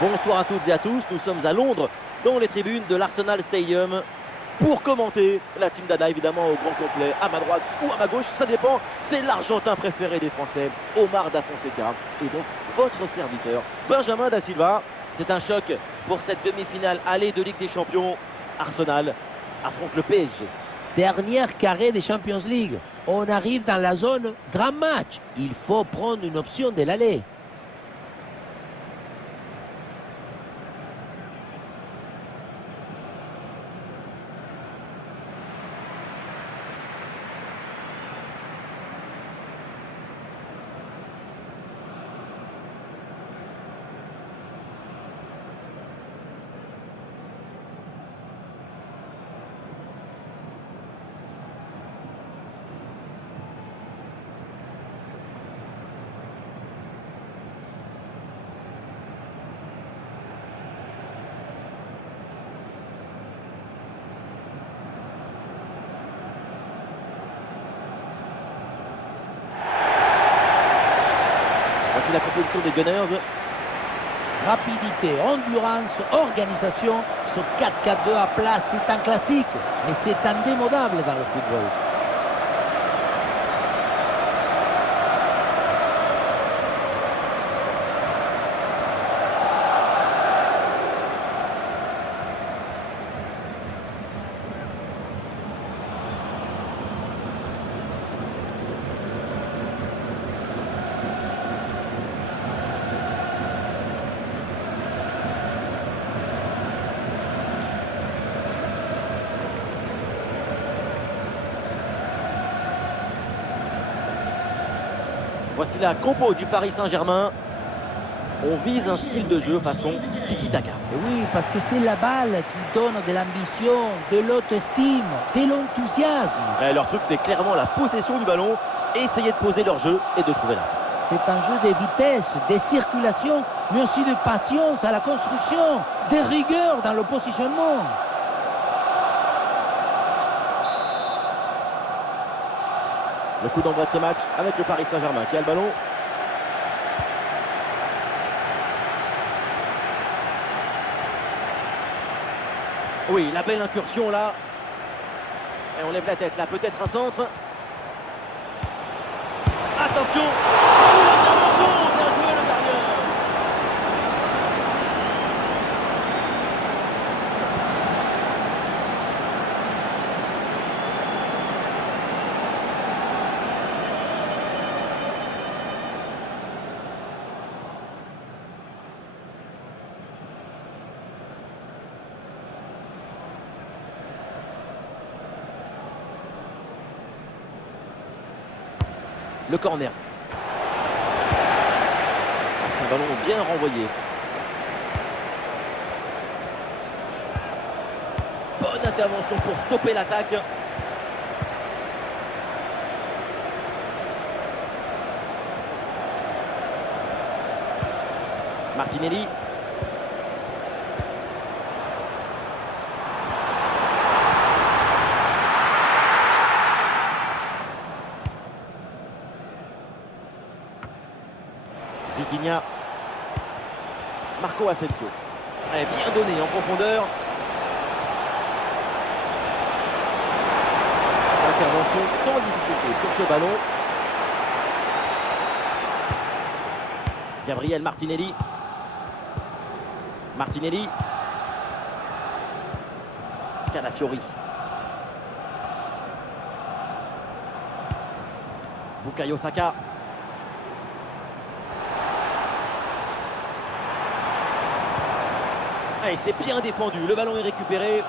Bonsoir à toutes et à tous, nous sommes à Londres, dans les tribunes de l'Arsenal Stadium, pour commenter la team d'Ada, évidemment au grand complet, à ma droite ou à ma gauche, ça dépend. C'est l'Argentin préféré des Français, Omar Da Fonseca, et donc votre serviteur, Benjamin Da Silva. C'est un choc pour cette demi-finale aller de Ligue des Champions. Arsenal affronte le PSG. Dernière carré des Champions League. On arrive dans la zone grand match. Il faut prendre une option de l'aller. Voici la composition des Gunners. Rapidité, endurance, organisation. Ce 4-4-2 à plat, c'est un classique. Mais c'est indémodable dans le football. Voici la compo du Paris Saint-Germain. On vise un style de jeu façon tiki-taka. Et oui, parce que c'est la balle qui donne de l'ambition, de l'autostime, de l'enthousiasme. Leur truc, c'est clairement la possession du ballon, essayer de poser leur jeu et de trouver la fin. C'est un jeu de vitesse, de circulation, mais aussi de patience à la construction, de rigueur dans le positionnement. Le coup d'envoi de ce match avec le Paris Saint-Germain qui a le ballon. Oui, la belle incursion là. Et on lève la tête là, peut-être un centre. Attention! Intervention! Bien joué le gardien! Le corner. C'est un ballon bien renvoyé. Bonne intervention pour stopper l'attaque. Martinelli. Vitinha. Marco Asensio. Bien donné en profondeur. Intervention sans difficulté sur ce ballon. Gabriel Martinelli. Martinelli. Calafiori. Bukayo Saka. Et c'est bien défendu, le ballon est récupéré.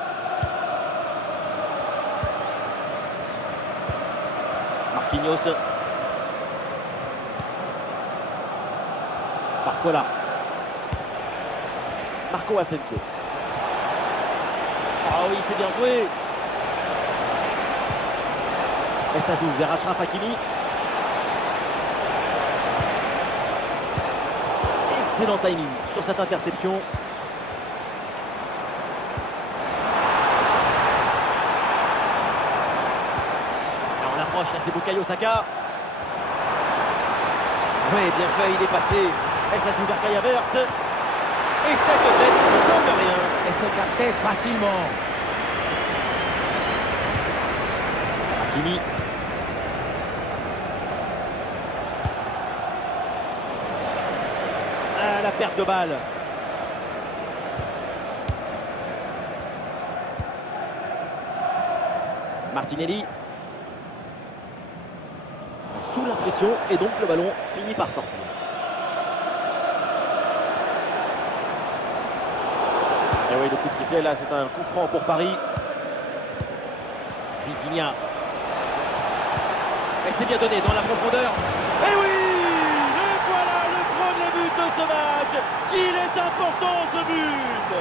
Marquinhos. Barcola. Marco Asensio. Ah oui, c'est bien joué. Et ça joue vers Achraf Hakimi. Excellent timing sur cette interception. Là, c'est Bukayo Saka. Oui, bien fait, il est passé. Et ça joue vers Kai Havertz. Et cette tête ne donne rien. Et s'écarter facilement. Hakimi. Ah, la perte de balle. Martinelli. Sous la pression et donc le ballon finit par sortir. Et oui, le coup de sifflet là, c'est un coup franc pour Paris. Vitinha. Et c'est bien donné dans la profondeur. Et oui, et voilà le premier but de ce match. Qu'il est important ce but.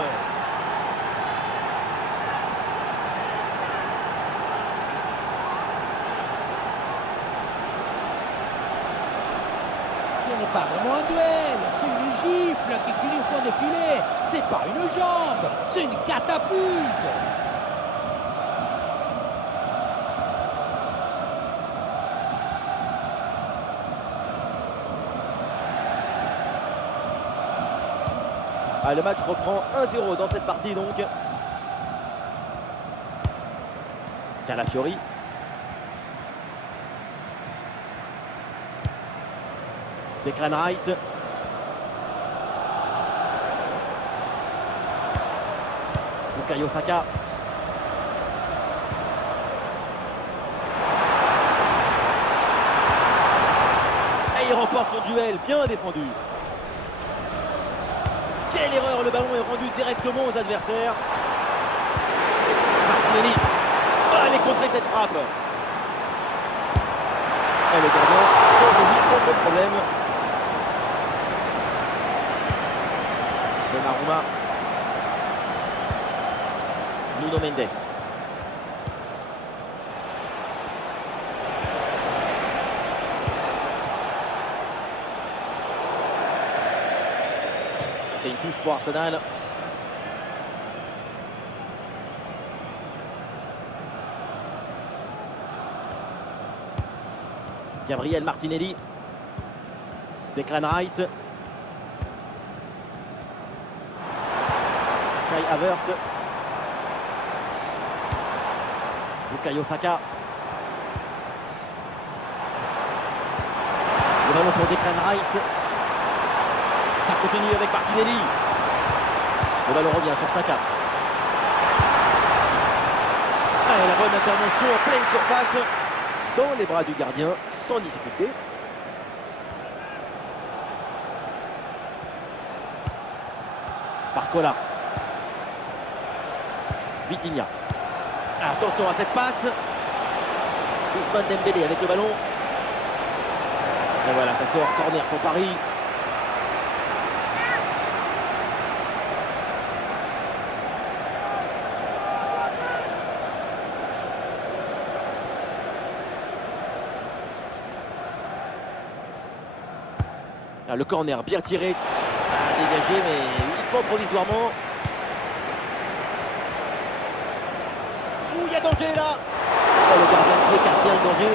Ce n'est pas vraiment un duel, c'est une gifle qui finit au fond des filets. C'est pas une jambe, c'est une catapulte. Ah, le match reprend 1-0 dans cette partie donc. Calafiori. Declan Rice. Bukayo Saka. Et il remporte son duel, bien défendu. Quelle erreur, le ballon est rendu directement aux adversaires. Martinelli. Oh, allez contrer cette frappe. Et le gardien, sans problème. Donnarumma. Nuno Mendes. C'est une touche pour Arsenal. Gabriel Martinelli. Declan Rice. Kai Havertz. Bukayo Saka. Le ballon pour Declan Rice. Ça continue avec Martinelli. Le ballon revient sur Saka. Et la bonne intervention en pleine surface dans les bras du gardien sans difficulté. Barcola. Vitinha. Attention à cette passe. Ousmane Dembélé avec le ballon. Et voilà, ça sort, corner pour Paris. Ah, le corner bien tiré. Dégagé, mais uniquement provisoirement. Ouh, il y a danger là. Oh, le gardien qui écarte bien le danger.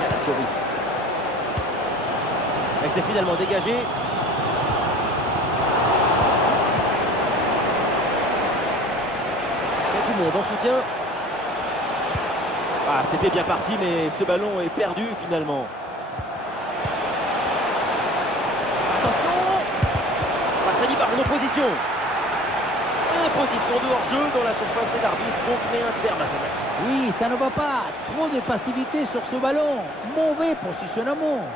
Calafiori. Et c'est finalement dégagé. Il y a du monde en soutien. Ah, c'était bien parti, mais ce ballon est perdu finalement. Attention. Passani par une opposition. Imposition de hors-jeu dans la surface et l'arbitre donc met un terme à cette action. Oui, ça ne va pas. Trop de passivité sur ce ballon. Mauvais positionnement.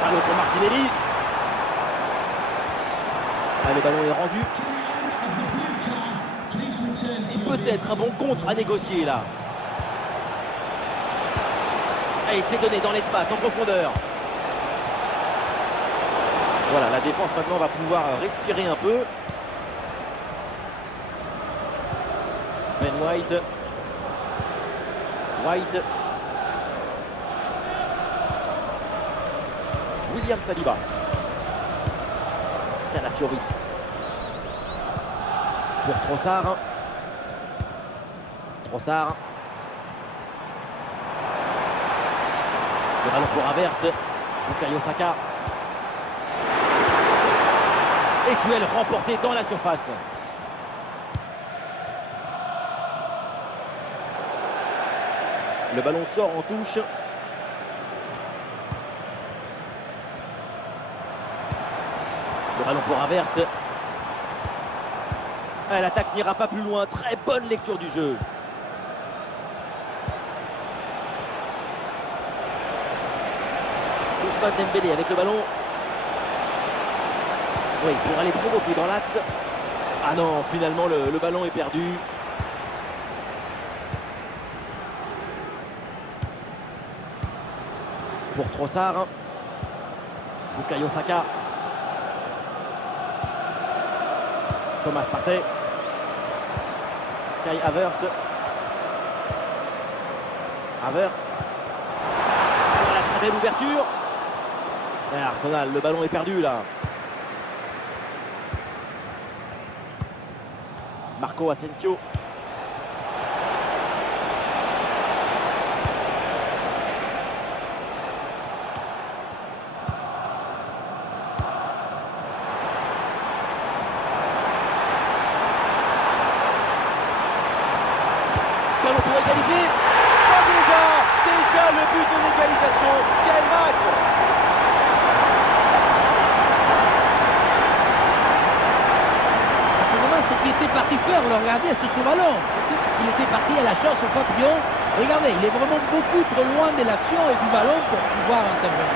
Ballon pour Martinelli. Ah, le ballon est rendu. Et peut-être un bon contre à négocier là. Et c'est donné dans l'espace, en profondeur. Voilà, la défense maintenant va pouvoir respirer un peu. Ben White. White. William Saliba. Calafiori. Pour Trossard. Trossard. Le ballon pour Havertz. Bukayo Saka. Et duel remporté dans la surface. Le ballon sort en touche. Le ballon pour Havertz. L'attaque n'ira pas plus loin. Très bonne lecture du jeu. Ousmane Dembélé avec le ballon. Oui, pour aller provoquer dans l'axe. Ah non, finalement le ballon est perdu. Pour Trossard. Bukayo Saka. Thomas Partey. Kai Havertz. Havertz. Voilà, très belle ouverture. Et Arsenal, le ballon est perdu là. Marco Asensio. Ballon pour égaliser. Oh, déjà le but de l'égalisation. Quel match! Ce qui était parti faire, le regardez, c'est ce ballon. Il était parti à la chasse au papillon. Regardez, il est vraiment beaucoup trop loin de l'action et du ballon pour pouvoir intervenir.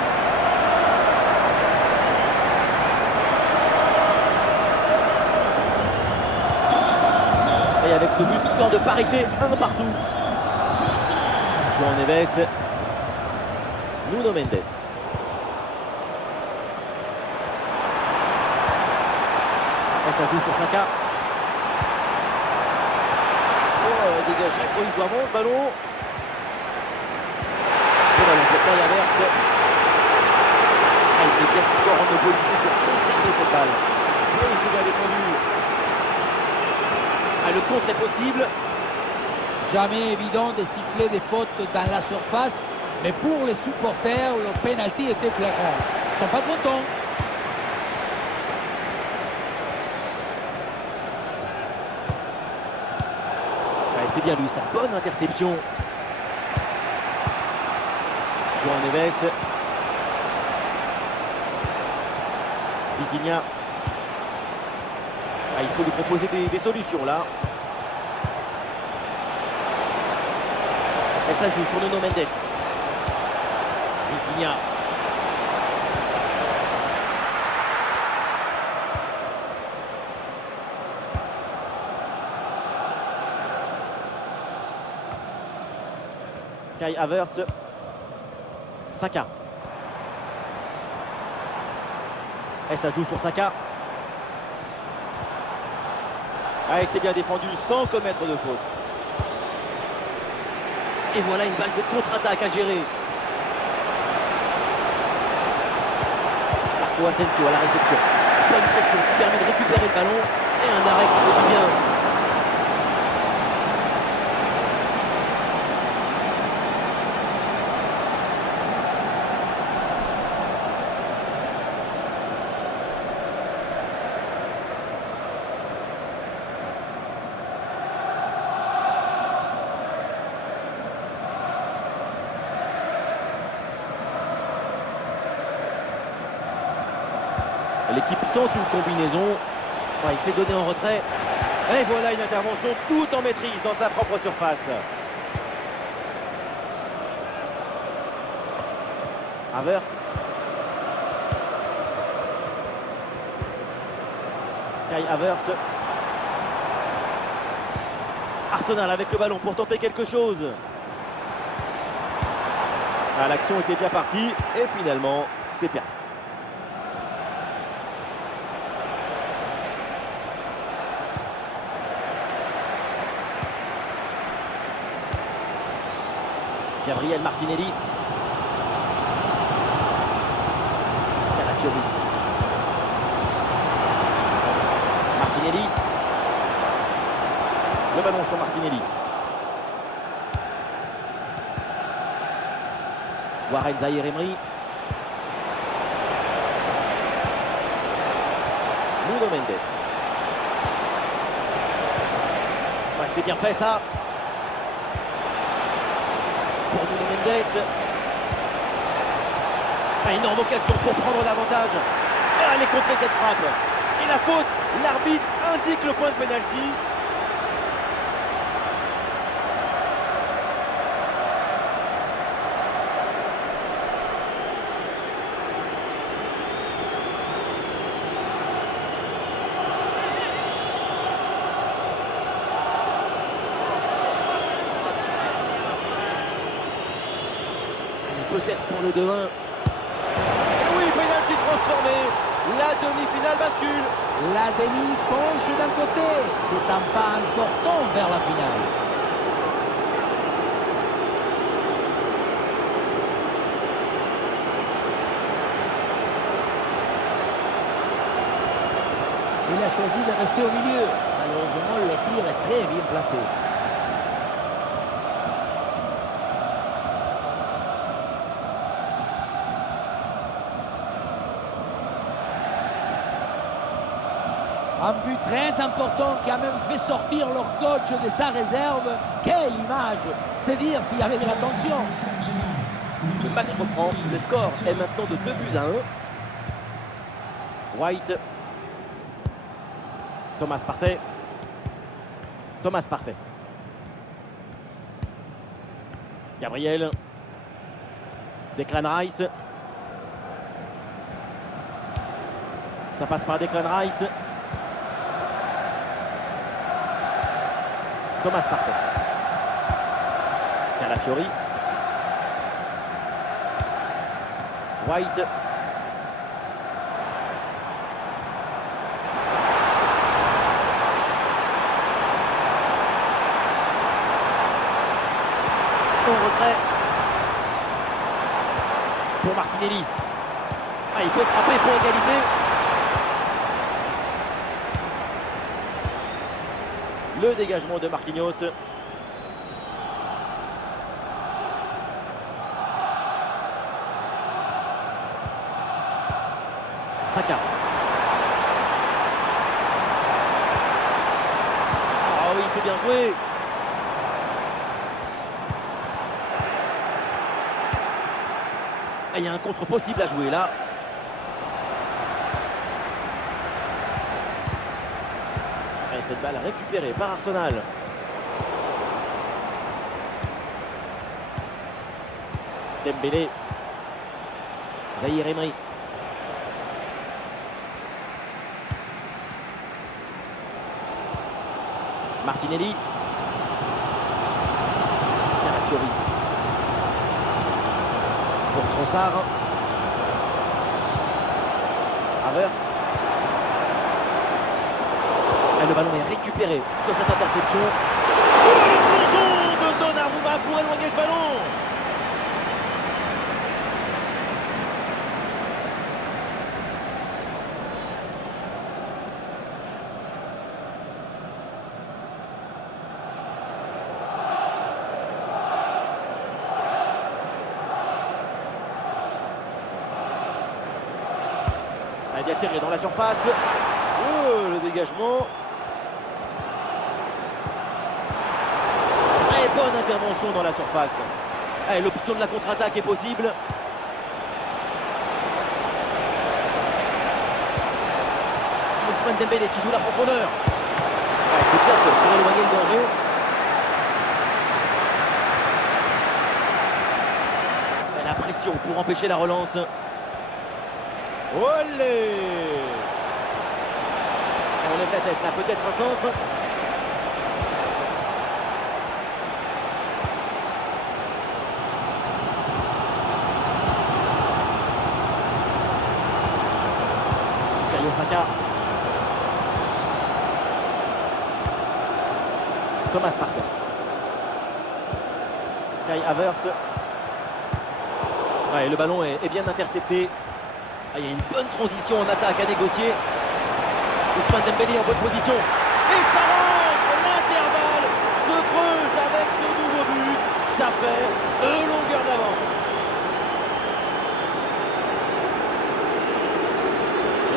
Et avec ce but, score de parité, 1 partout. João Neves. Nuno Mendes. Et ça joue sur Saka. Dégagé provisoirement ce ballon. Le ballon pour Kai Havertz. Il est bien encore en opposition pour conserver cette balle. Oui, il s'est bien défendu. Le contre est possible. Jamais évident de siffler des fautes dans la surface, mais pour les supporters, le penalty était flagrant. Ils ne sont pas contents. C'est bien lui, sa bonne interception. João Neves. Vitinha. Il faut lui proposer des solutions là. Et ça joue sur Nuno Mendes. Vitinha. Kai Havertz. Saka. Et ça joue sur Saka. Et c'est bien défendu sans commettre de faute. Et voilà une balle de contre-attaque à gérer. Marco Asensio à la réception. Bonne pression qui permet de récupérer le ballon. Et un arrêt qui fait du bien. L'équipe tente une combinaison. Il s'est donné en retrait. Et voilà une intervention tout en maîtrise dans sa propre surface. Havertz. Kai Havertz. Arsenal avec le ballon pour tenter quelque chose. L'action était bien partie et finalement c'est perdu. Gabriel Martinelli. Calafiori. Martinelli. Le ballon sur Martinelli. Warren Zaïre-Emery. Nuno Mendes. Ouais, c'est bien fait ça. Pour Nuno Mendes. Énorme occasion pour prendre l'avantage. Allez contrer cette frappe. Et la faute, l'arbitre indique le point de pénalty. Peut-être pour le 2-1. Oui, pénalty transformé. La demi-finale bascule. La demi penche d'un côté. C'est un pas important vers la finale. Il a choisi de rester au milieu. Malheureusement, le tir est très bien placé. Un but très important qui a même fait sortir leur coach de sa réserve. Quelle image! C'est dire s'il y avait de l'attention. Le match reprend. Le score est maintenant de 2-1. White. Thomas Partey. Thomas Partey. Gabriel. Declan Rice. Ça passe par Declan Rice. Thomas Partey. Calafiori. White. Au retrait. Pour Martinelli. Il peut frapper pour égaliser. Le dégagement de Marquinhos. Saka. Ah oui, c'est bien joué. Il y a un contre possible à jouer là. Et cette balle récupérée par Arsenal. Dembélé. Zaïre-Emery. Martinelli. Calafiori. Pour Trossard. Havertz. Et le ballon est récupéré sur cette interception. Oh, le plongeon de Donnarumma pour éloigner ce ballon. Il a tiré dans la surface. Oh, le dégagement. Très bonne intervention dans la surface. L'option de la contre-attaque est possible. Ousmane Dembélé qui joue la profondeur. C'est bien fait pour éloigner le danger. La pression pour empêcher la relance. Olé! On lève la tête là, peut-être un centre. Bukayo Saka. Thomas Partey. Kai Havertz. Le ballon est bien intercepté. Ah, il y a une bonne transition en attaque à négocier. Ousmane Dembélé en bonne position. Et ça rentre. L'intervalle se creuse avec ce nouveau but. Ça fait 2 longueurs d'avance.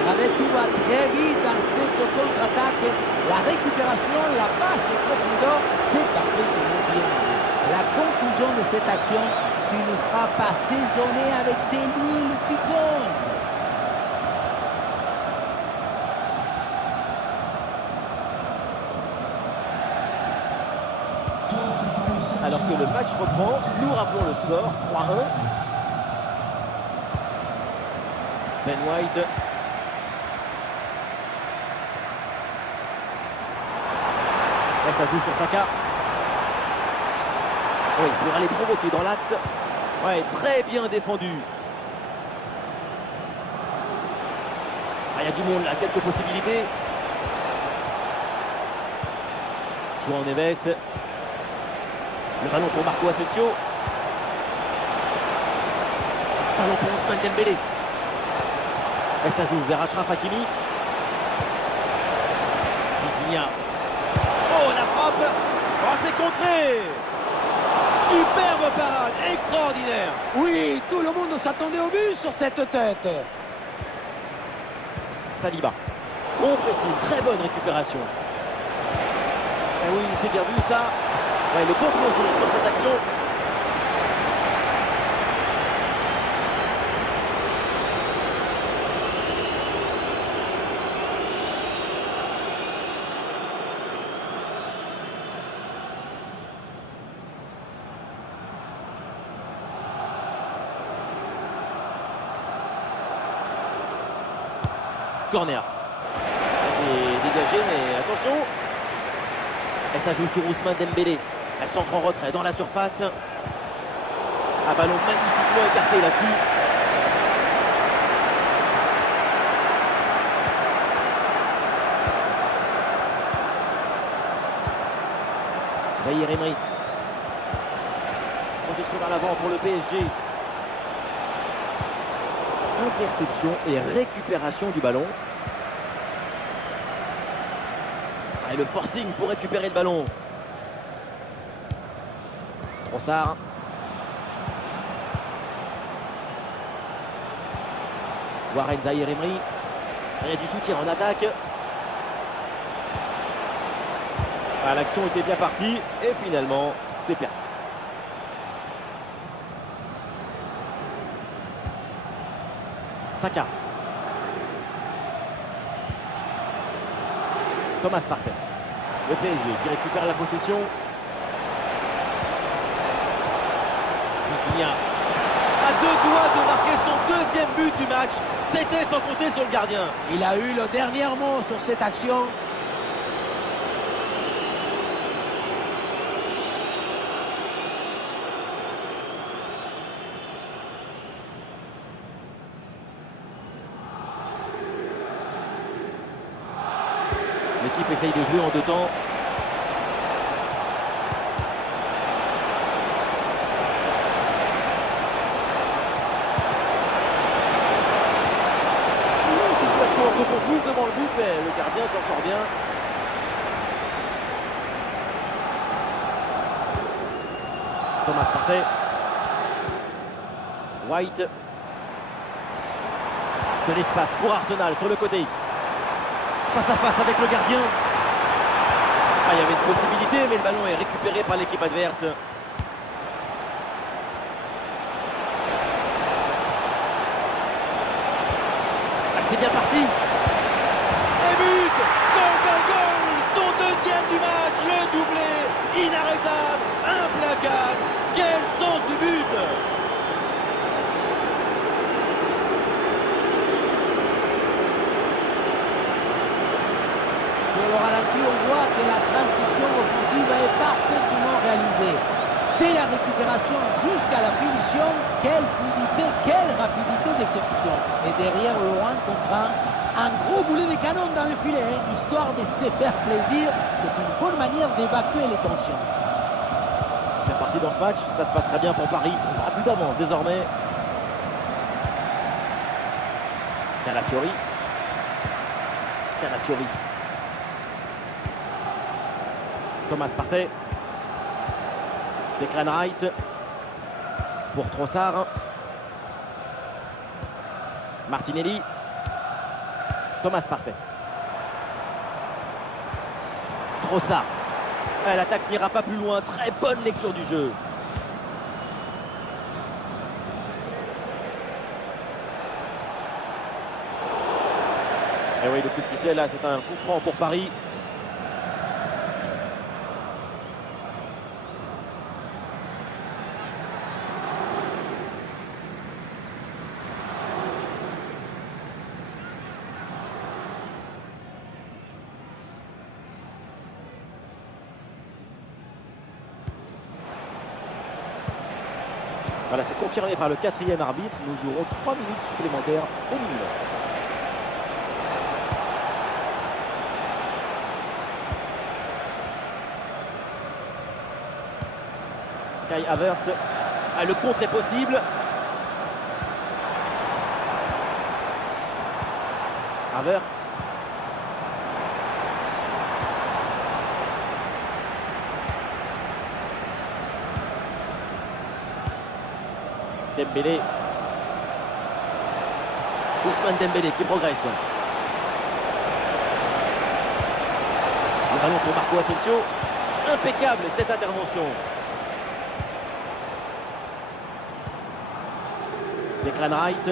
Regardez, tout va très vite dans cette contre-attaque. La récupération, la passe en profondeur, c'est parfaitement bien mené. La conclusion de cette action, c'est une frappe assaisonnée avec de l'huile piquante. Alors que le match reprend, nous rappelons le score, 3-1. Ben White. Là, ça joue sur Saka. Oui, pour aller provoquer dans l'axe. Ouais, très bien défendu. Ah, il y a du monde là, quelques possibilités. João Neves. Le ballon pour Marco Asensio. Ballon pour Ousmane Dembélé. Et ça joue vers Achraf Hakimi. Vitinha. Oh, la frappe. Oh, c'est contré. Superbe parade, extraordinaire. Oui, tout le monde s'attendait au but sur cette tête. Saliba. Bon pressing, très bonne récupération. Et oui, c'est bien vu ça. Ouais, le contre-jeu sur cette action. Corner. C'est dégagé, mais attention. Et ça joue sur Ousmane Dembélé. Elle centre en retrait dans la surface. Un ballon magnifiquement écarté là-dessus. Zahir Emery. Projection vers l'avant pour le PSG. Interception et récupération du ballon. Et le forcing pour récupérer le ballon. Trossard. Warren Zahir Emery. Il y a du soutien en attaque. Ah, l'action était bien partie et finalement c'est perdu. Saka. Thomas Partey. Le PSG qui récupère la possession. Vitinha. À 2 doigts de marquer son deuxième but du match. C'était sans compter sur le gardien. Il a eu le dernier mot sur cette action. L'équipe essaye de jouer en 2 temps. Situation un peu confuse devant le but, mais le gardien s'en sort bien. Thomas Partey. White. De l'espace pour Arsenal sur le côté. Face à face avec le gardien. Ah, il y avait une possibilité, mais le ballon est récupéré par l'équipe adverse. Ah, c'est bien parti. Et but. Goal, goal, goal. Son deuxième du match, le doublé. Inarrêtable, implacable. Quel sens du but. Sur le ralenti, on voit que la transition offensive est parfaitement réalisée. Dès la récupération jusqu'à la finition, quelle fluidité, quelle rapidité d'exécution. Et derrière, Laurent contraint un gros boulet de canon dans le filet, histoire de se faire plaisir. C'est une bonne manière d'évacuer les tensions. C'est reparti dans ce match, ça se passe très bien pour Paris. 3 buts d'avance désormais. Calafiori. Calafiori. Thomas Partey. Declan Rice. Pour Trossard. Martinelli. Thomas Partey. Trossard. L'attaque n'ira pas plus loin. Très bonne lecture du jeu. Et oui, le coup de sifflet là, c'est un coup franc pour Paris. Voilà, c'est confirmé par le 4e arbitre. Nous jouerons 3 minutes supplémentaires au minimum. Kai Havertz. Le contre est possible. Havertz. Dembélé. Ousmane Dembélé qui progresse. Le ballon pour Marco Asensio. Impeccable cette intervention. Declan Rice.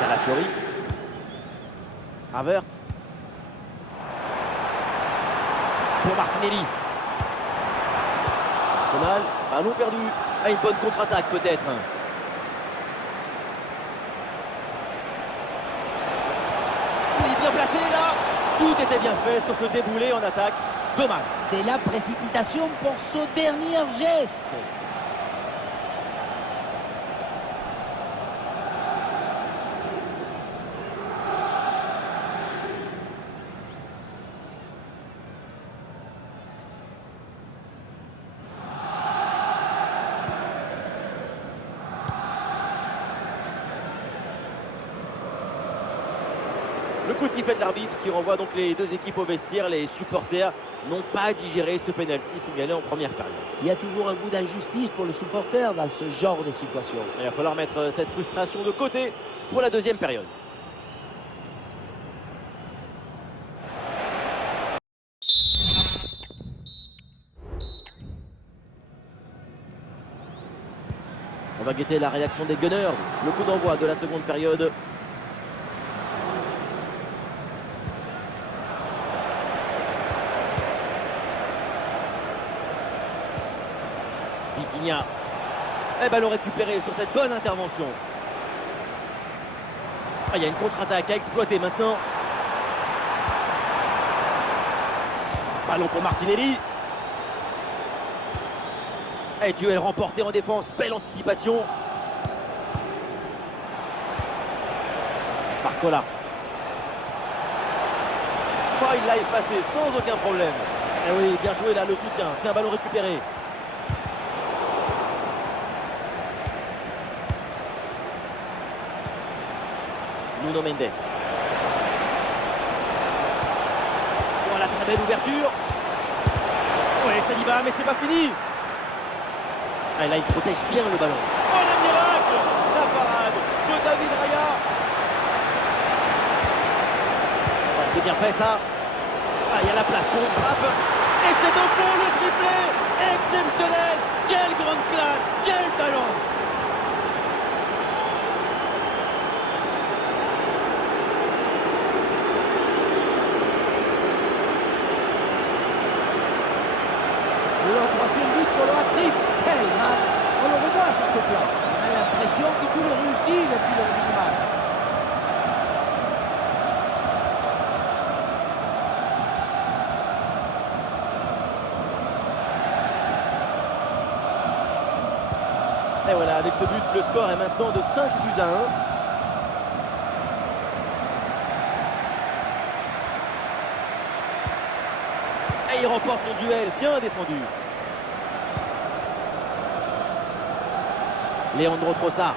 Calafiori. Havertz. Pour Martinelli. Arsenal. Ballon perdu. Une bonne contre-attaque peut-être. Il est bien placé là. Tout était bien fait sur ce déboulé en attaque. Dommage. De la précipitation pour ce dernier geste. Le coup de sifflet de l'arbitre qui renvoie donc les deux équipes au vestiaire. Les supporters n'ont pas digéré ce penalty signalé en première période. Il y a toujours un goût d'injustice pour le supporter dans ce genre de situation. Il va falloir mettre cette frustration de côté pour la deuxième période. On va guetter la réaction des Gunners. Le coup d'envoi de la seconde période. Vitinha. Et ballon récupéré sur cette bonne intervention. Il y a une contre-attaque à exploiter maintenant. Ballon pour Martinelli. Et duel remporté en défense. Belle anticipation. Barcola. Oh, il l'a effacé sans aucun problème. Et oui, bien joué là le soutien. C'est un ballon récupéré. Nuno Mendes. Voilà, très belle ouverture. Ouais, Saliba, mais c'est pas fini. Ah, là, il protège bien le ballon. Oh, le miracle! La parade de David Raya. Ah, c'est bien fait, ça. Ah, il y a la place pour une frappe. Et c'est au fond le triplé. Exceptionnel. Quelle grande classe. Quel talent. Le troisième but pour le hat-trick. Quel match! On le revoit sur ce plan. On a l'impression que tout le réussit depuis le début du match. Et voilà, avec ce but, le score est maintenant de 5-1. Et il remporte son duel, bien défendu. Leandro Trossard.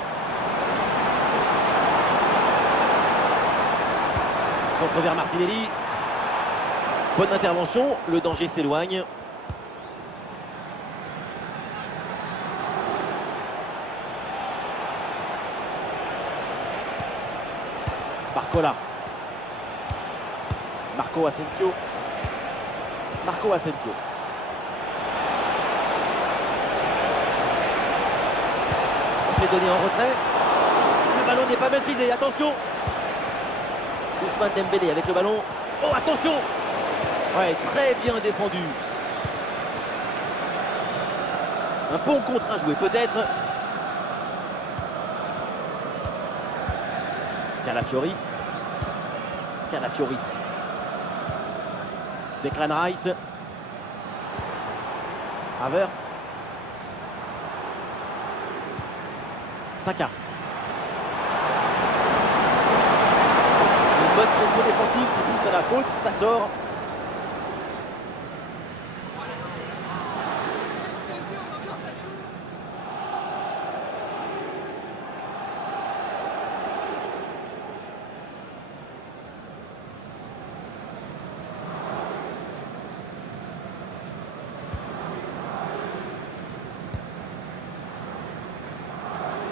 Centre vers Martinelli. Bonne intervention, le danger s'éloigne. Barcola. Marco Asensio. Marco Asensio. On s'est donné en retrait. Le ballon n'est pas maîtrisé, attention. Ousmane Dembélé avec le ballon. Oh, attention. Ouais, très bien défendu. Un bon contre à jouer peut-être. Calafiori. Calafiori. Declan Rice. Havertz. Saka. Une bonne pression défensive qui pousse à la faute, ça sort.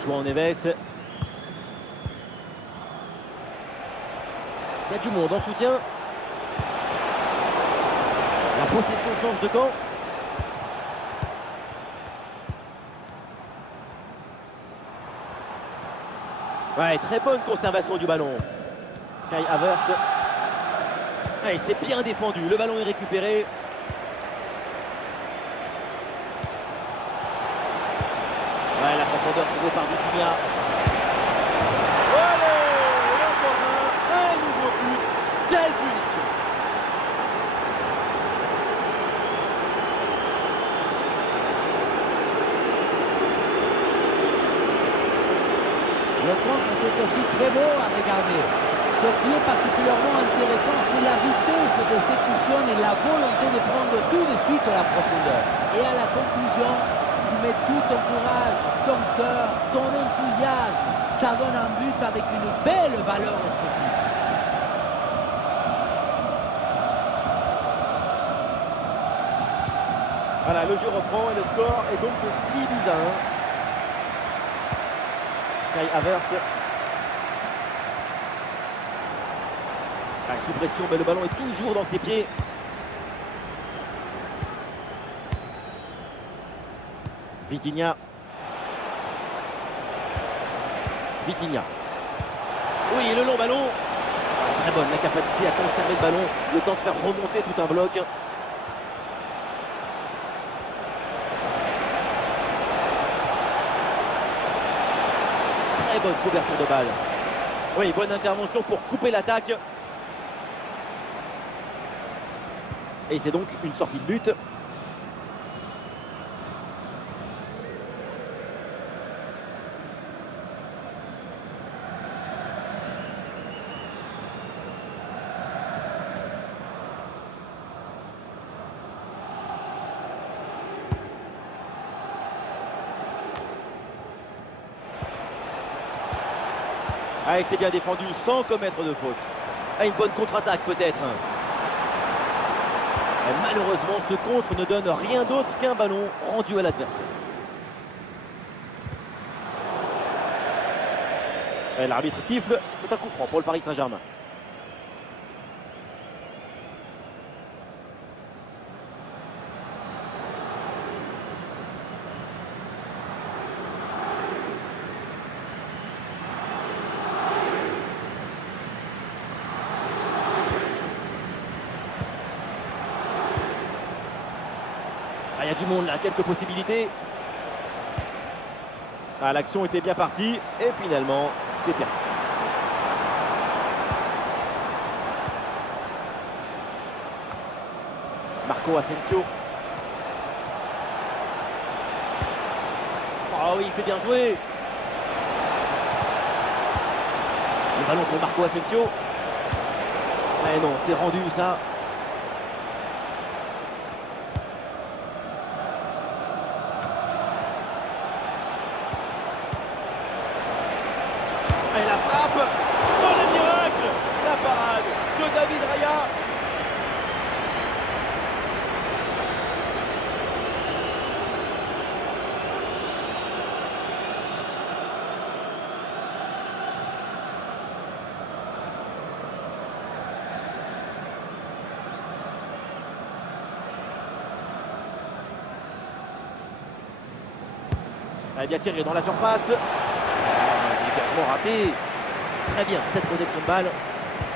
João Neves. Il y a du monde en soutien. La possession change de camp. Ouais, très bonne conservation du ballon. Kai Havertz. Ouais, c'est bien défendu. Le ballon est récupéré. Ouais, la profondeur trouvée par Vitinha. Allez, encore un nouveau but. Quelle punition! Le contre, c'est aussi très beau à regarder. Ce qui est particulièrement intéressant, c'est la vitesse d'exécution et la volonté de prendre tout de suite la profondeur. Et à la conclusion, tu mets tout ton courage, ton cœur, ton enthousiasme. Ça donne un but avec une belle valeur esthétique. Voilà, le jeu reprend et le score est donc de 6 buts à 1. Kai Havertz. Sous pression, mais le ballon est toujours dans ses pieds. Vitinha. Vitinha. Oui, le long ballon. Très bonne la capacité à conserver le ballon. Le temps de faire remonter tout un bloc. Très bonne couverture de balle. Oui, bonne intervention pour couper l'attaque. Et c'est donc une sortie de but. Ah, c'est bien défendu sans commettre de faute. Ah, une bonne contre-attaque peut-être. Malheureusement, ce contre ne donne rien d'autre qu'un ballon rendu à l'adversaire. L'arbitre siffle, c'est un coup franc pour le Paris Saint-Germain. Il y a du monde là, quelques possibilités. Ah, l'action était bien partie et finalement, c'est perdu. Marco Asensio. Oh oui, c'est bien joué. Le ballon pour Marco Asensio. Eh non, c'est rendu ça. Et la frappe, oh le miracle, la parade. de David Raya. Elle bien tiré dans la surface. Dégagement raté. Très bien cette protection de balle.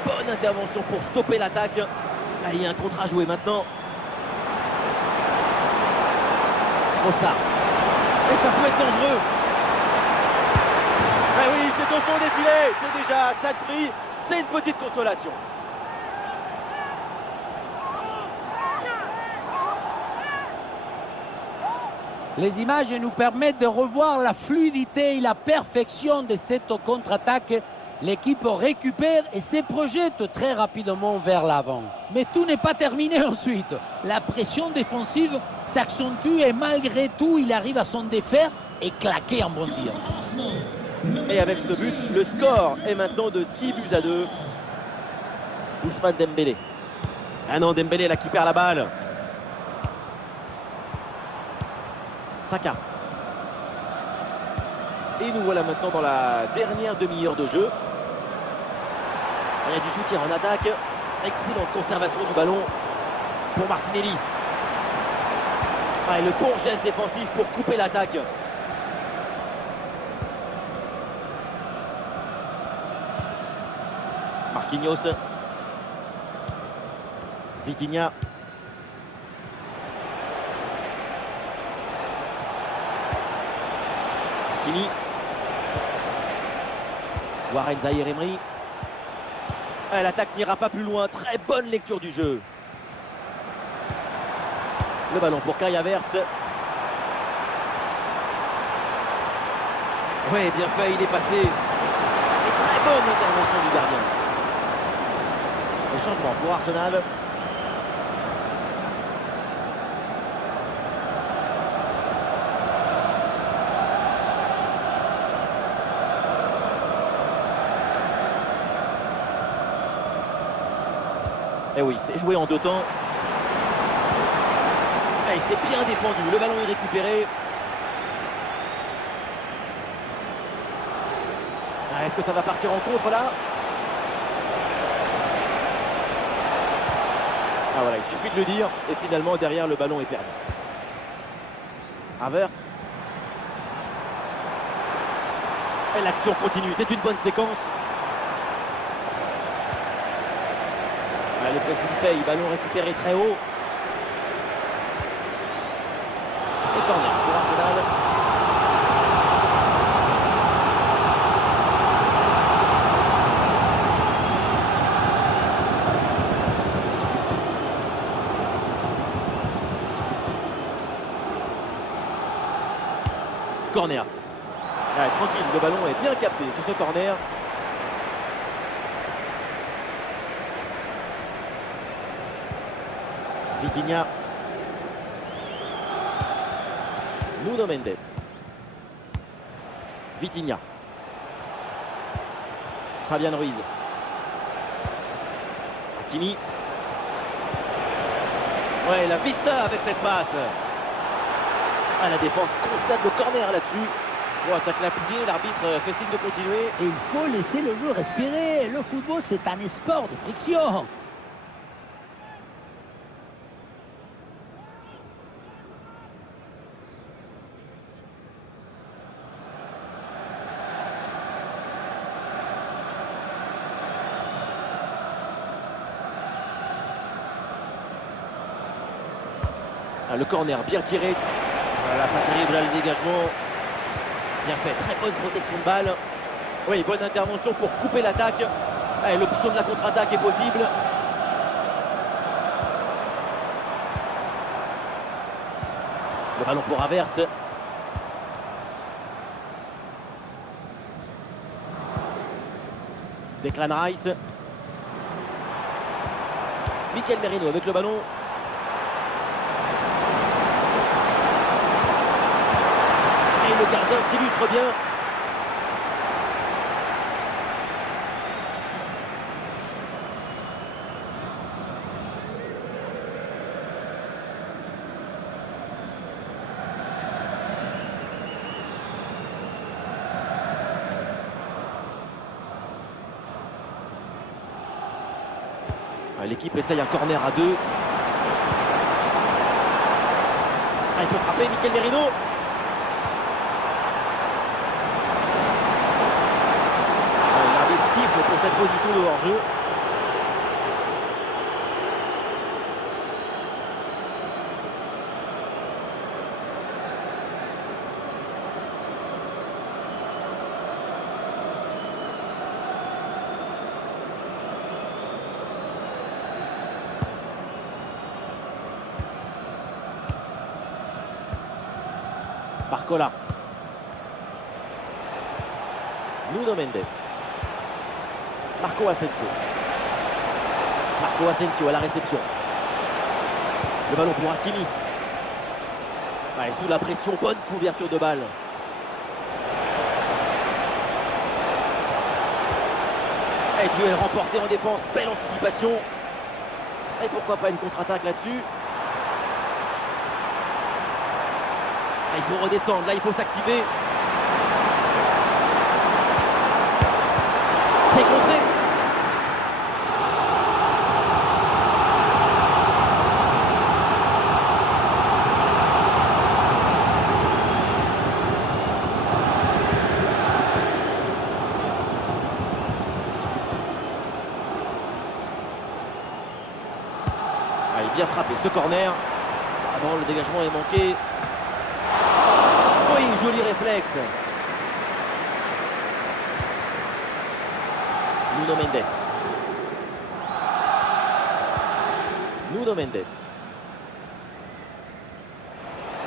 Bonne intervention pour stopper l'attaque. Là, il y a un contre à jouer maintenant. Trossard. Et ça peut être dangereux. Eh oui, c'est au fond des filets. C'est déjà ça de prix. C'est une petite consolation. Les images nous permettent de revoir la fluidité et la perfection de cette contre-attaque. L'équipe récupère et se projette très rapidement vers l'avant. Mais tout n'est pas terminé ensuite. La pression défensive s'accentue et malgré tout, il arrive à s'en défaire et claquer un bon tir. Et avec ce but, le score est maintenant de 6-2. Ousmane Dembélé. Ah non, Dembélé là qui perd la balle. Saka. Et nous voilà maintenant dans la dernière demi-heure de jeu. Il y a du soutien en attaque. Excellente conservation du ballon pour Martinelli. Ah, et le bon geste défensif pour couper l'attaque. Marquinhos. Vitinha. Kimi. Warren Zaïre-Emery. L'attaque n'ira pas plus loin. Très bonne lecture du jeu. Le ballon pour Kai Havertz. Oui, bien fait, il est passé. Et très bonne intervention du gardien. Les changements pour Arsenal. Et oui, c'est joué en deux temps. Et il s'est bien défendu. Le ballon est récupéré. Est-ce que ça va partir en contre là? Ah voilà, il suffit de le dire. Et finalement, derrière, le ballon est perdu. Havertz. Et l'action continue. C'est une bonne séquence. Le pressing paye, ballon récupéré très haut. Et corner pour Arsenal. Corner. Ouais, tranquille, le ballon est bien capté sur ce corner. Vitinha. Nuno Mendes. Vitinha. Fabian Ruiz. Hakimi. Ouais, la vista avec cette passe. Ah, la défense concède le corner là-dessus. Bon, attaque l'appuyé, l'arbitre fait signe de continuer. Et il faut laisser le jeu respirer. Le football, c'est un sport de friction. Ah, le corner bien tiré. Voilà, pas terrible là, le dégagement. Bien fait, très bonne protection de balle. Oui, bonne intervention pour couper l'attaque. Ah, l'option de la contre-attaque est possible. Le ballon pour Havertz. Declan Rice. Mikel Merino avec le ballon. Et le gardien s'illustre bien. L'équipe essaye un corner à 2. Il peut frapper, Mikel Merino. L'arbitre siffle pour cette position de hors-jeu. Barcola. Nuno Mendes. Marco Asensio. Marco Asensio à la réception. Le ballon pour Hakimi. Ouais, sous la pression, bonne couverture de balle. Et duel remporté en défense, belle anticipation. Et pourquoi pas une contre-attaque là-dessus. Il faut redescendre, là il faut s'activer. C'est contré. Allez, bien frappé ce corner. Pardon, le dégagement est manqué. Oui, joli réflexe. Nuno Mendes. Nuno Mendes.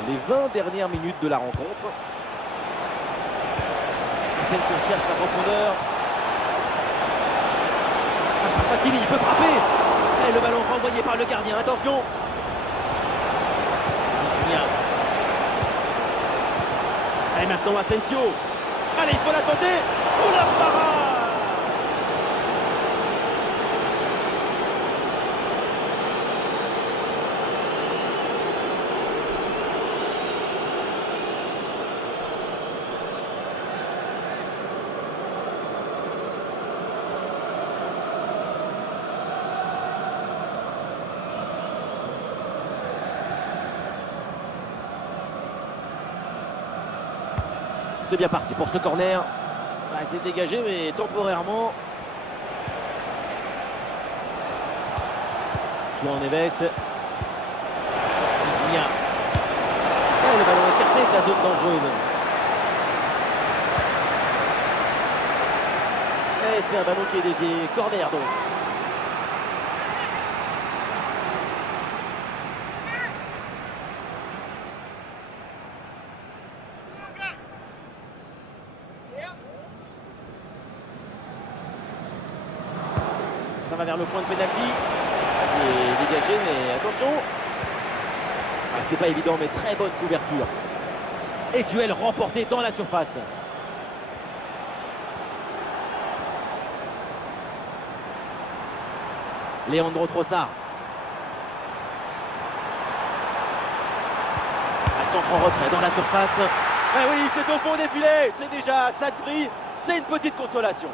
Les 20 dernières minutes de la rencontre. Asensio cherche la profondeur. Achraf Hakimi, il peut frapper. Et le ballon renvoyé par le gardien. Attention. Et maintenant Asensio. Allez, il faut la tenter. Oh la parade! C'est bien parti pour ce corner. C'est dégagé, mais temporairement. João Neves. Vitinha. Et le ballon écarté de la zone dangereuse. Et c'est un ballon qui est dévié. Corner donc. Ça va vers le point de pénalty. C'est dégagé, mais attention. C'est pas évident, mais très bonne couverture. Et duel remporté dans la surface. Leandro Trossard. Un centre en retrait dans la surface. Eh oui, c'est au fond des filets. C'est déjà ça de prix. C'est une petite consolation.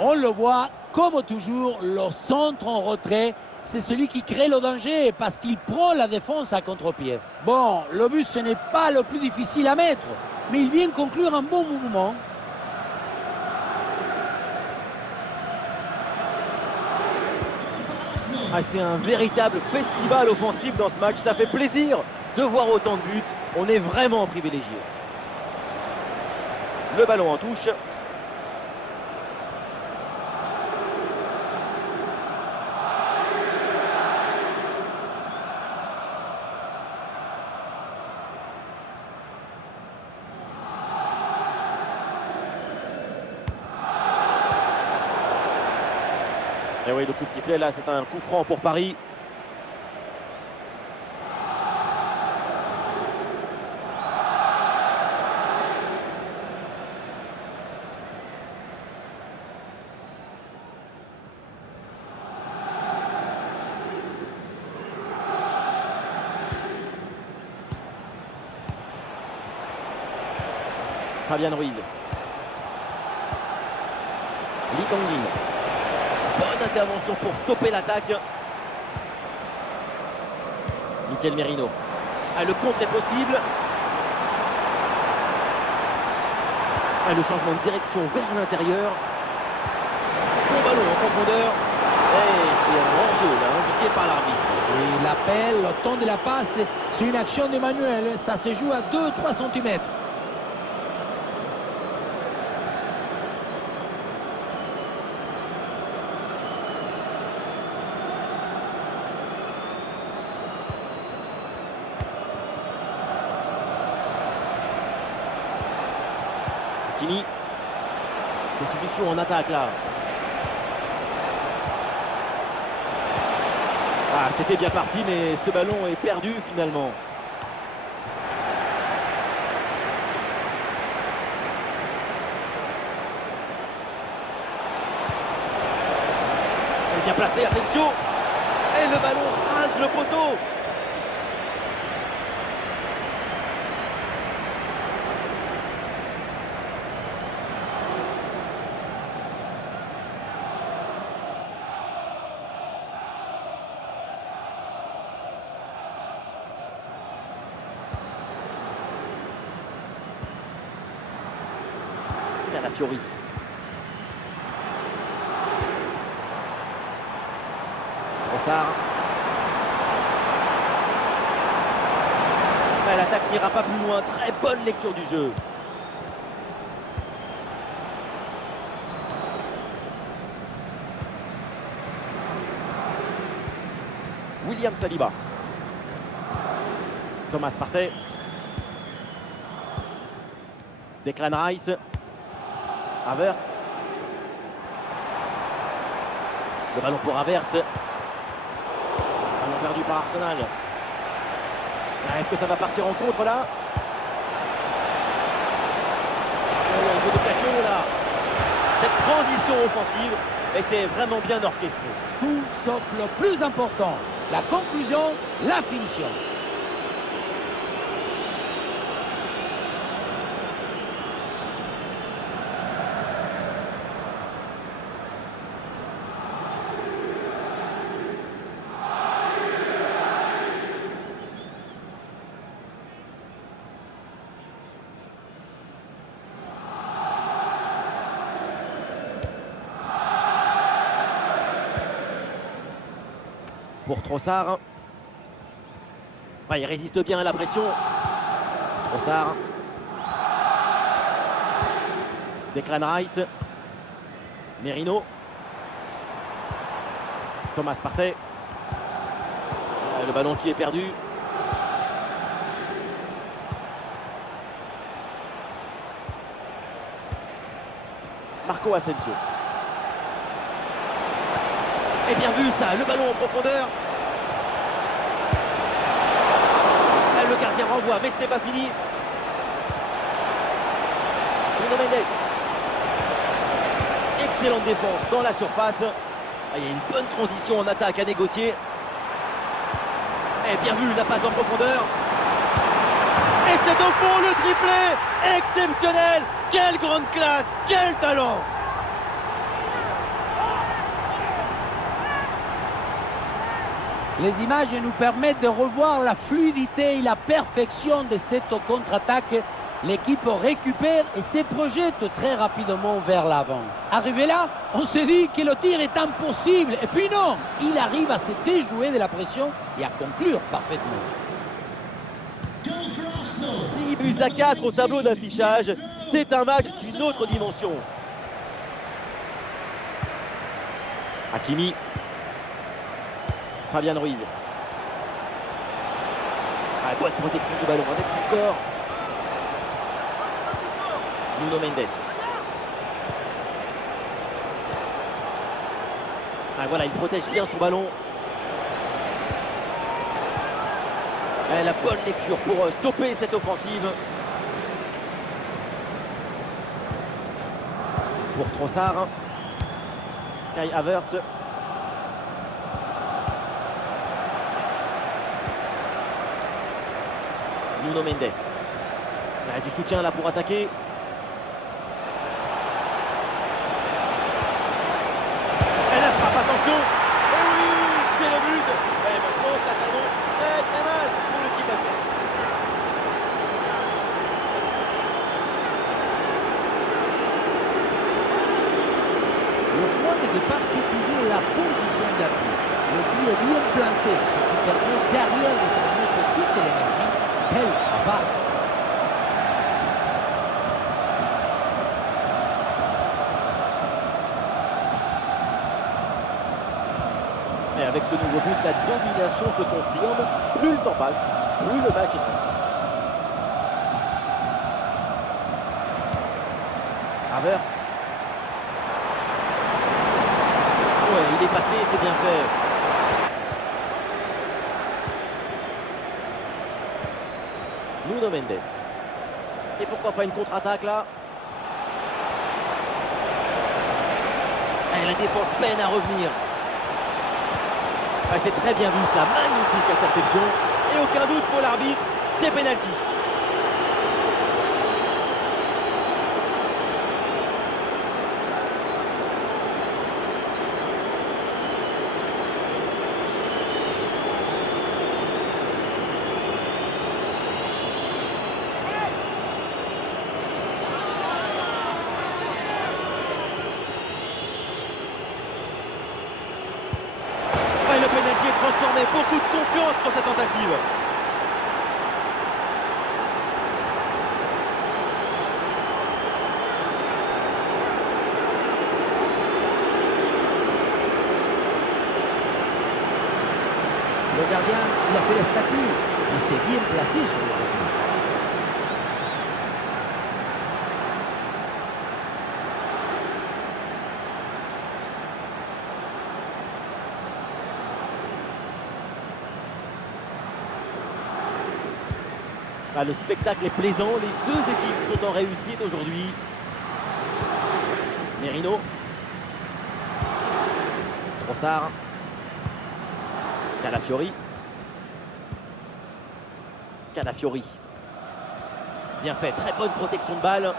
On le voit, comme toujours, le centre en retrait, c'est celui qui crée le danger parce qu'il prend la défense à contre-pied. Bon, le but, ce n'est pas le plus difficile à mettre, mais il vient conclure un bon mouvement. C'est un véritable festival offensif dans ce match. Ça fait plaisir de voir autant de buts. On est vraiment privilégié. Le ballon en touche. Et oui, le coup de sifflet là, c'est un coup franc pour Paris. Fabian Ruiz. Lee Kang-in. Bonne intervention pour stopper l'attaque. Mikel Merino. Ah, le contre est possible. Ah, le changement de direction vers l'intérieur. Bon ballon en profondeur. Et c'est un hors-jeu là, indiqué par l'arbitre. Et l'appel, le temps de la passe, c'est une action de Manuel. Ça se joue à 2-3 cm. Hakimi. Des solutions en attaque là. Ah, c'était bien parti, mais ce ballon est perdu finalement. Il est bien placé, Asensio. Et le ballon rase le poteau. Calafiori. Trossard. Mais l'attaque n'ira pas plus loin. Très bonne lecture du jeu. William Saliba. Thomas Partey. Declan Rice. Havertz. Le ballon pour Havertz. Ballon perdu par Arsenal. Est-ce que ça va partir en contre là? Un peu d'occasion là. Cette transition offensive était vraiment bien orchestrée. Tout sauf le plus important. La conclusion, la finition. Pour Trossard. Ouais, il résiste bien à la pression. Trossard. Declan Rice. Merino. Thomas Partey. Le ballon qui est perdu. Marco Asensio. Et bien vu ça, le ballon en profondeur. Le gardien renvoie, mais ce n'est pas fini. Nuno Mendes. Excellente défense dans la surface. Il y a une bonne transition en attaque à négocier. Et bien vu, la passe en profondeur. Et c'est au fond le triplé. Exceptionnel. Quelle grande classe, quel talent. Les images nous permettent de revoir la fluidité et la perfection de cette contre-attaque. L'équipe récupère et se projette très rapidement vers l'avant. Arrivé là, on se dit que le tir est impossible. Et puis non, il arrive à se déjouer de la pression et à conclure parfaitement. 6-4 au tableau d'affichage. C'est un match d'une autre dimension. Hakimi. Fabian Ruiz. Ah, bonne protection du ballon avec son corps. Nuno Mendes. Ah, voilà, il protège bien son ballon. La bonne lecture pour stopper cette offensive. Pour Trossard. Kai Havertz. Nuno Mendes. Du soutien là pour attaquer. Attention. Et oui, c'est le but. Et maintenant, ça s'annonce très très mal pour l'équipe adverse. Le point de départ, c'est toujours la position d'appui. Le pied est bien planté, ce qui permet derrière de transmettre toute l'énergie. Quelle frappe! Et avec ce nouveau but, la domination se confirme. Plus le temps passe, plus le match est facile. Havertz. Ouais, il est passé, c'est bien fait. Nuno Mendes. Et pourquoi pas une contre-attaque là? Et la défense peine à revenir. Ah, c'est très bien vu ça, magnifique interception. Et aucun doute pour l'arbitre, c'est pénalty. Et le pénalty est transformé, beaucoup de confiance sur cette tentative. Le gardien, il a fait la statue. Il s'est bien placé sur le côté. Ah, le spectacle est plaisant, les deux équipes sont en réussite aujourd'hui. Merino. Trossard. Calafiori. Calafiori. Bien fait, très bonne protection de balle.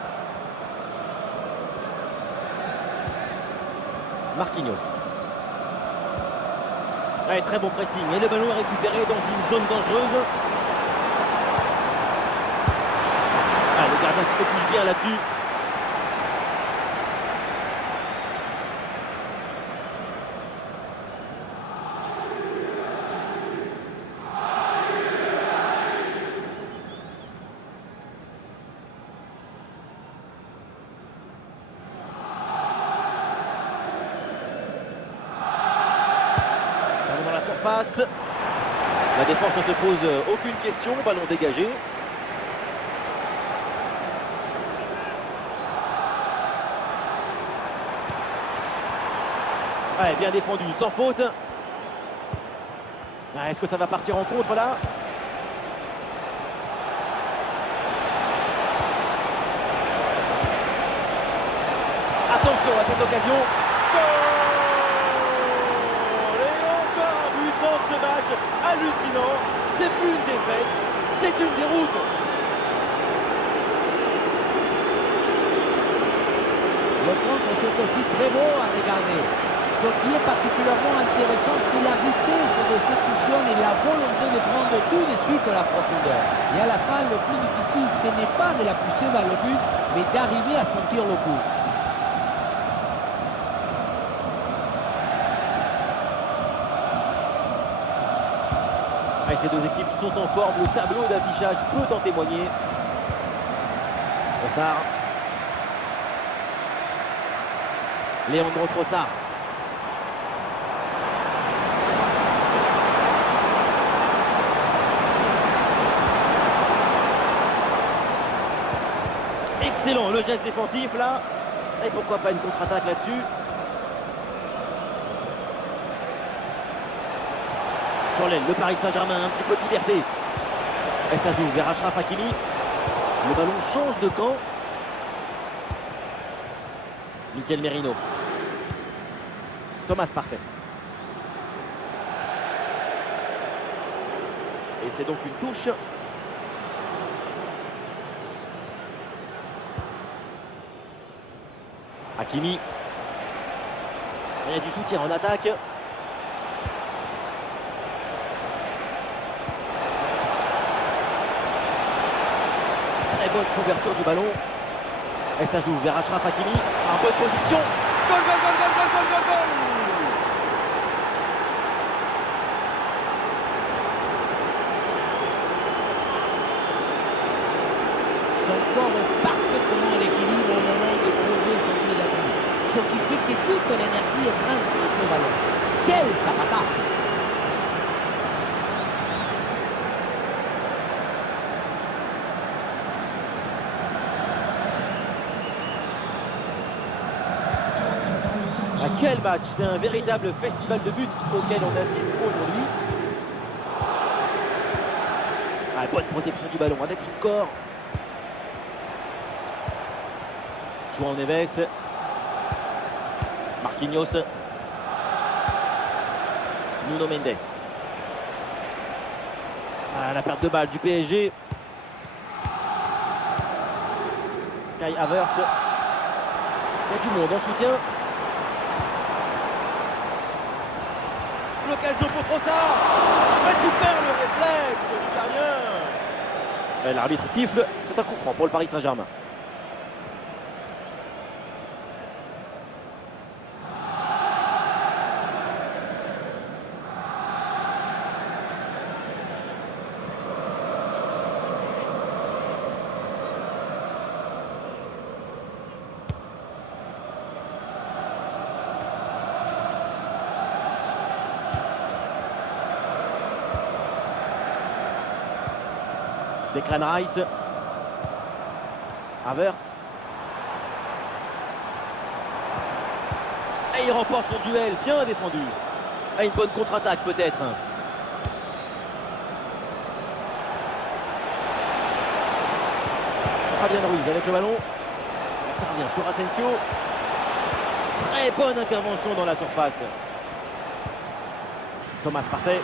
Marquinhos. Ouais, très bon pressing. Et le ballon est récupéré dans une zone dangereuse. Ah, le gardien qui se couche bien là-dessus. Ballon dans la surface. La défense ne se pose aucune question. Ballon dégagé. Ouais, bien défendu, sans faute. Ah, est-ce que ça va partir en contre là? Attention à cette occasion. Goal! Et encore un but dans ce match hallucinant. C'est plus une défaite, c'est une déroute. Le contre, c'est aussi très beau à regarder. Ce qui est particulièrement intéressant, c'est la vitesse d'exécution et la volonté de prendre tout de suite la profondeur. Et à la fin, le plus difficile, ce n'est pas de la pousser dans le but, mais d'arriver à sentir le coup. Et ces deux équipes sont en forme, le tableau d'affichage peut en témoigner. Trossard. Leandro Trossard. Excellent, le geste défensif là. Et pourquoi pas une contre-attaque là-dessus. Sur l'aile, le Paris Saint-Germain, un petit peu de liberté. Et ça joue vers Achraf Hakimi. Le ballon change de camp. Mikel Merino. Thomas Partey. Et c'est donc une touche. Hakimi. Il y a du soutien en attaque. bonne couverture du ballon. Et ça joue vers Achraf Hakimi. En bonne position. Goal, goal, goal, goal, goal, goal, goal, goal. Son corps est parfaitement à l'équilibre au moment de poser son pied d'appui. Ce qui fait que toute l'énergie est transmise au ballon. Quel sapatasse! Ah, quel match! C'est un véritable festival de buts auquel on assiste aujourd'hui. Ah, bonne protection du ballon avec son corps. João Neves. Marquinhos. Nuno Mendes. Ah, la perte de balle du PSG. Kai Havertz. Il y a du monde en soutien. L'occasion pour Trossard. Mais super le réflexe du gardien. L'arbitre siffle. C'est un coup franc pour le Paris Saint-Germain. Declan Rice. Havertz. Et il remporte son duel, bien défendu. Et une bonne contre-attaque peut-être. Fabien Ruiz avec le ballon. Et ça revient sur Asensio. Très bonne intervention dans la surface. Thomas Partey.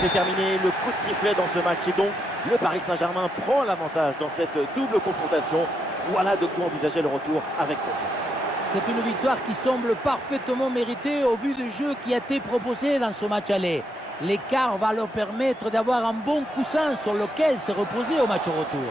C'est terminé, le coup de sifflet dans ce match et donc le Paris Saint-Germain prend l'avantage dans cette double confrontation. Voilà de quoi envisager le retour avec confiance. C'est une victoire qui semble parfaitement méritée au vu du jeu qui a été proposé dans ce match aller. L'écart va leur permettre d'avoir un bon coussin sur lequel se reposer au match retour.